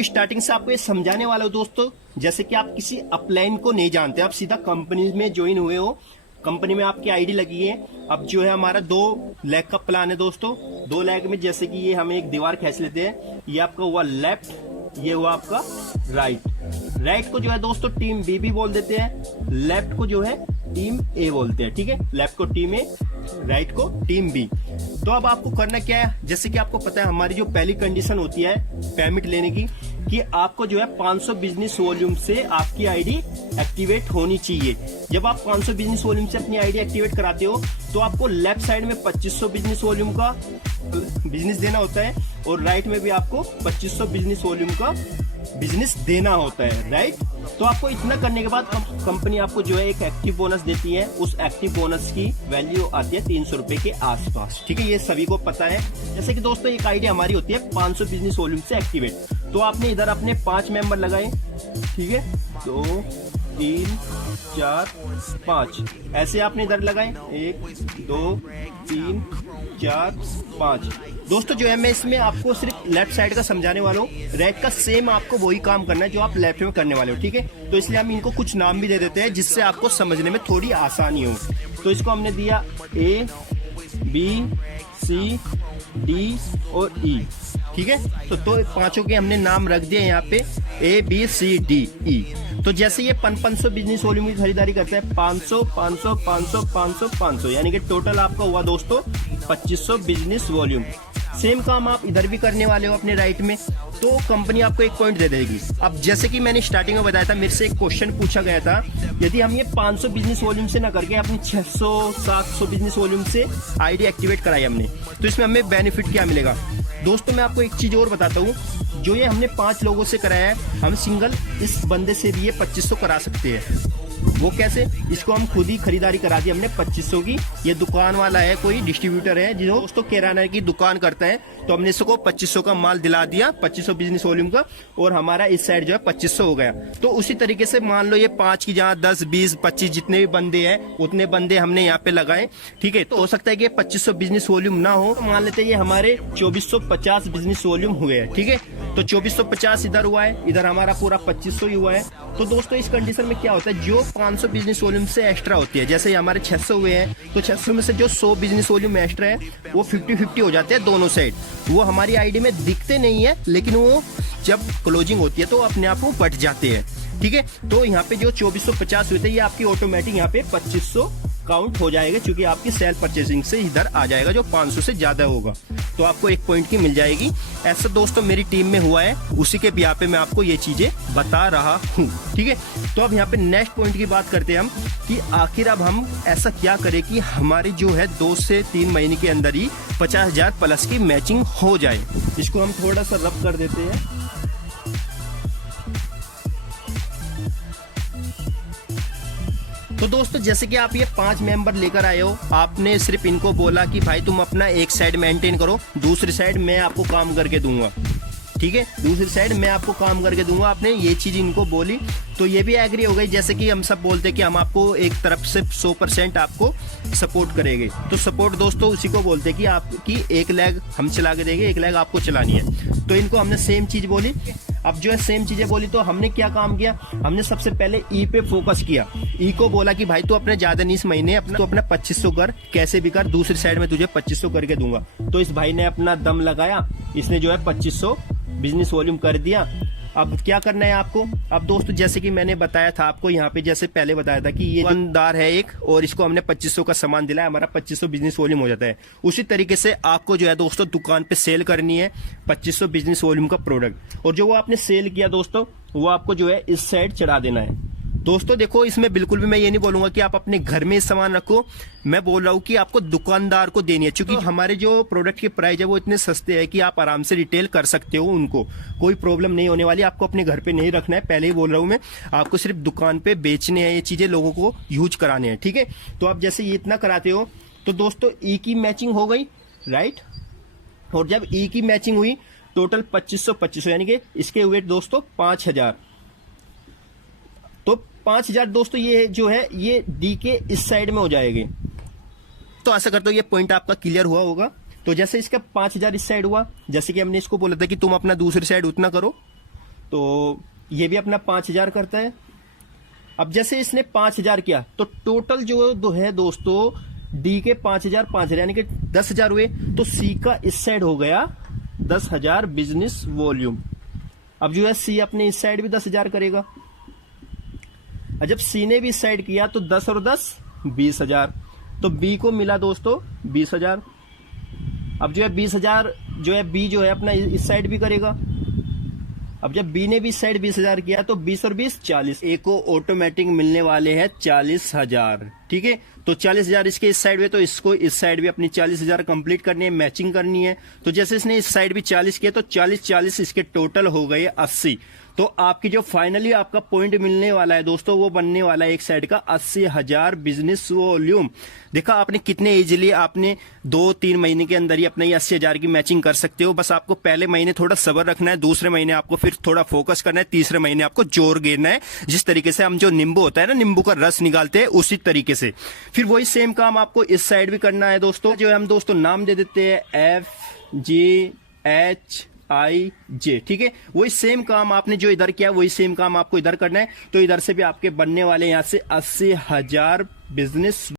बिल्कुल स्टार्टिंग से आपको ये समझाने वाला हूँ दोस्तों। जैसे कि आप किसी अपलाइन को नहीं जानते, आप सीधा कंपनी में ज्वाइन हुए हो, कंपनी में आपकी आईडी लगी है। अब जो है हमारा 2 लेग का प्लान है दोस्तों। 2 लेग में जैसे कि ये हम एक दीवार खींच लेते हैं, ये आपका हुआ लेफ्ट, ये हुआ आपका राइट। राइट को जो है दोस्तों टीम बी भी बोल देते हैं, लेफ्ट को जो है टीम ए बोलते हैं। ठीक है, लेफ्ट को टीम ए, राइट को टीम बी। तो अब आपको करना क्या है, जैसे कि आपको पता है हमारी जो पहली कंडीशन होती है पेमेंट लेने की, कि आपको जो है 500 बिजनेस वॉल्यूम से आपकी आईडी एक्टिवेट होनी चाहिए। जब आप 500 बिजनेस वॉल्यूम से अपनी आईडी एक्टिवेट कराते हो तो आपको लेफ्ट साइड में 2500 बिजनेस वॉल्यूम का बिजनेस देना होता है और राइट में भी आपको 2500 बिजनेस वॉल्यूम का बिजनेस देना होता है, राइट। तो आपको इतना करने के बाद कंपनी आपको जो है एक एक्टिव बोनस देती है। उस एक्टिव बोनस की वैल्यू आती है 300 रुपए के आसपास। ठीक है, ये सभी को पता है। जैसे कि दोस्तों एक आईडी हमारी होती है 500 बिजनेस वॉल्यूम से एक्टिवेट, तो आपने इधर अपने 5 मेंबर लगाए। ठीक है, 2 3 4 5 ऐसे आपने इधर लगाए, 1 2 3 4 5। दोस्तों जो है मैं इसमें आपको सिर्फ लेफ्ट साइड का समझाने वाला हूँ, राइट का सेम आपको वही काम करना है जो आप लेफ्ट में करने वाले हो। ठीक है, तो इसलिए हम इनको कुछ नाम भी दे देते हैं जिससे आपको समझने में थोड़ी आसानी हो। तो इसको हमने दिया A B C D और E। ठीक है, तो 5 के हमने नाम रख दिए यहाँ पे A B C D E। तो जैसे ये 500 बिजनेस वॉल्यूम की खरीदारी करते हैं, 500 500 500 500 500, यानी कि टोटल आपका हुआ दोस्तों 2500 बिजनेस वॉल्यूम। सेम काम आप इधर भी करने वाले हो अपने राइट में, तो कंपनी आपको 1 पॉइंट दे देगी। अब जैसे कि मैंने स्टार्टिंग में बताया था, मेरे से एक क्वेश्चन पूछा गया था, यदि हम ये 500 बिजनेस वॉल्यूम से ना करके अपनी 600 700 बिजनेस वॉल्यूम से आईडी एक्टिवेट कराई हमने, तो इसमें हमें बेनिफिट क्या मिलेगा। दोस्तों मैं आपको एक चीज और बताता हूँ, जो ये हमने 5 लोगों से कराया है, हम सिंगल इस बंदे से भी ये 2500 करा सकते हैं। वो कैसे, इसको हम खुद ही खरीदारी करा दी हमने 2500 की। ये दुकान वाला है, कोई डिस्ट्रीब्यूटर है जो दोस्तों किराना की दुकान करता है, तो हमने इसको 2500 का माल दिला दिया, 2500 बिजनेस वॉल्यूम का, और हमारा इस साइड जो है 2500 हो गया। तो उसी तरीके से मान लो ये 5 की जहाँ 10 20 25 जितने भी बंदे हैं उतने बंदे हमने यहाँ पे लगाए। ठीक है, तो हो सकता है कि 2500 बिजनेस वॉल्यूम ना हो, तो मान लेते हैं ये हमारे 2450 बिजनेस वॉल्यूम हुए हैं। ठीक है, तो 2450 इधर हुआ है, इधर हमारा पूरा 2500 ही हुआ है। तो दोस्तों इस कंडीशन में क्या होता है, जो 500 बिजनेस वॉल्यूम से एक्स्ट्रा होती है, जैसे हमारे 600 हुए हैं, तो 600 में से जो 100 बिजनेस वॉल्यूम एक्स्ट्रा है वो 50-50 हो जाते हैं दोनों साइड। वो हमारी आईडी में दिखते नहीं है, लेकिन वो जब क्लोजिंग होती है तो अपने आप वो बट जाते हैं। ठीक है, तो यहाँ पे जो 2450 हुए थे, ये आपकी ऑटोमेटिक यहाँ पे 2500 काउंट हो जाएगा, क्योंकि आपकी सेल परचेसिंग से इधर आ जाएगा जो 500 से ज्यादा होगा, तो आपको 1 पॉइंट की मिल जाएगी। ऐसा दोस्तों मेरी टीम में हुआ है, उसी के बिहार पे मैं आपको ये चीजें बता रहा हूँ। ठीक है, तो अब यहाँ पे नेक्स्ट पॉइंट की बात करते हैं हम, कि आखिर अब हम ऐसा क्या करें कि हमारी जो है 2 से 3 महीने के अंदर ही 50,000 प्लस की मैचिंग हो जाए। इसको हम थोड़ा सा रब कर देते हैं। तो दोस्तों जैसे कि आप ये 5 मेंबर लेकर आए हो, आपने सिर्फ इनको बोला कि भाई तुम अपना एक साइड मेंटेन करो, दूसरी साइड मैं आपको काम करके दूंगा। ठीक है, दूसरी साइड मैं आपको काम करके दूंगा, आपने ये चीज इनको बोली, तो ये भी एग्री हो गई। जैसे कि हम सब बोलते हैं कि हम आपको एक तरफ से 100% आपको सपोर्ट करेंगे, तो सपोर्ट दोस्तों उसी को बोलते हैं कि आपकी एक लेग हम चला के देंगे, एक लेग आपको चलानी है। तो इनको हमने सेम चीज बोली। अब जो है सेम चीजें बोली, तो हमने क्या काम किया, हमने सबसे पहले ई पे फोकस किया। ई को बोला कि भाई तू अपने ज्यादा नहीं, इस महीने अपना 2500 कर, कैसे भी कर, दूसरी साइड में तुझे 2500 करके दूंगा। तो इस भाई ने अपना दम लगाया, इसने जो है 2500 बिजनेस वॉल्यूम कर दिया। अब क्या करना है आपको, अब दोस्तों जैसे कि मैंने बताया था आपको यहाँ पे, जैसे पहले बताया था कि ये दुकानदार है एक, और इसको हमने 2500 का सामान दिलाया, हमारा 2500 बिजनेस वॉल्यूम हो जाता है। उसी तरीके से आपको जो है दोस्तों दुकान पे सेल करनी है 2500 बिजनेस वॉल्यूम का प्रोडक्ट, और जो वो आपने सेल किया दोस्तों वो आपको जो है इस साइड चढ़ा देना है। दोस्तों देखो, इसमें बिल्कुल भी मैं ये नहीं बोलूंगा कि आप अपने घर में सामान रखो, मैं बोल रहा हूँ कि आपको दुकानदार को देनी है, क्योंकि हमारे जो प्रोडक्ट के प्राइस है वो इतने सस्ते हैं कि आप आराम से रिटेल कर सकते हो, उनको कोई प्रॉब्लम नहीं होने वाली। आपको अपने घर पे नहीं रखना है, पहले ही बोल रहा हूँ मैं, आपको सिर्फ दुकान पे बेचने हैं ये चीजें, लोगों को यूज कराने हैं। ठीक है, तो आप जैसे ये इतना कराते हो, तो दोस्तों ई की मैचिंग हो गई, राइट, और जब ई की मैचिंग हुई टोटल 2500 यानी कि इसके हुए दोस्तों 5000, तो 5000 दोस्तों ये जो है ये डी के इस साइड में हो जाएगी। तो ऐसा करते हो, ये पॉइंट आपका क्लियर हुआ होगा। तो जैसे इसका 5000 इस साइड हुआ, जैसे कि हमने इसको बोला था कि तुम अपना दूसरी साइड उतना करो, तो ये भी अपना 5,000 करता है। अब जैसे इसने 5,000 किया तो टोटल जो है दोस्तों डी के 5,000 यानी कि 10,000 हुए, तो सी का इस साइड हो गया 10,000 बिजनेस वॉल्यूम। अब जो है सी अपने इस साइड भी 10,000 करेगा, और जब सी ने भी इस साइड किया तो 10 और 10 20,000, तो बी को मिला दोस्तों 20,000। अब जो है 20,000 जो है बी जो है अपना इस साइड भी करेगा। अब जब बी ने भी इस साइड 20,000 किया तो 20 और 20 40, ए को ऑटोमेटिक मिलने वाले हैं 40,000। ठीक है, तो 40,000 इसके इस साइड में, तो इसको इस साइड भी अपनी 40,000 कंप्लीट करनी है, मैचिंग करनी है। तो जैसे इसने इस साइड भी 40 किया तो 40 इसके टोटल हो गए 80। तो आपकी जो फाइनली आपका पॉइंट मिलने वाला है दोस्तों वो बनने वाला है एक साइड का 80,000 बिजनेस वॉल्यूम। देखा आपने कितने इजीली आपने 2-3 महीने के अंदर ही अपने 80,000 की मैचिंग कर सकते हो। बस आपको पहले महीने थोड़ा सब्र रखना है, दूसरे महीने आपको फिर थोड़ा फोकस करना है, तीसरे महीने आपको जोर गिरना है। जिस तरीके से हम जो नींबू होता है ना, नींबू का रस निकालते हैं, उसी तरीके से फिर वही सेम काम आपको इस साइड भी करना है दोस्तों। जो है हम दोस्तों नाम दे देते हैं FGHIJ। ठीक है, वही सेम काम आपने जो इधर किया वही सेम काम आपको इधर करना है। तो इधर से भी आपके बनने वाले यहां से 80,000 बिजनेस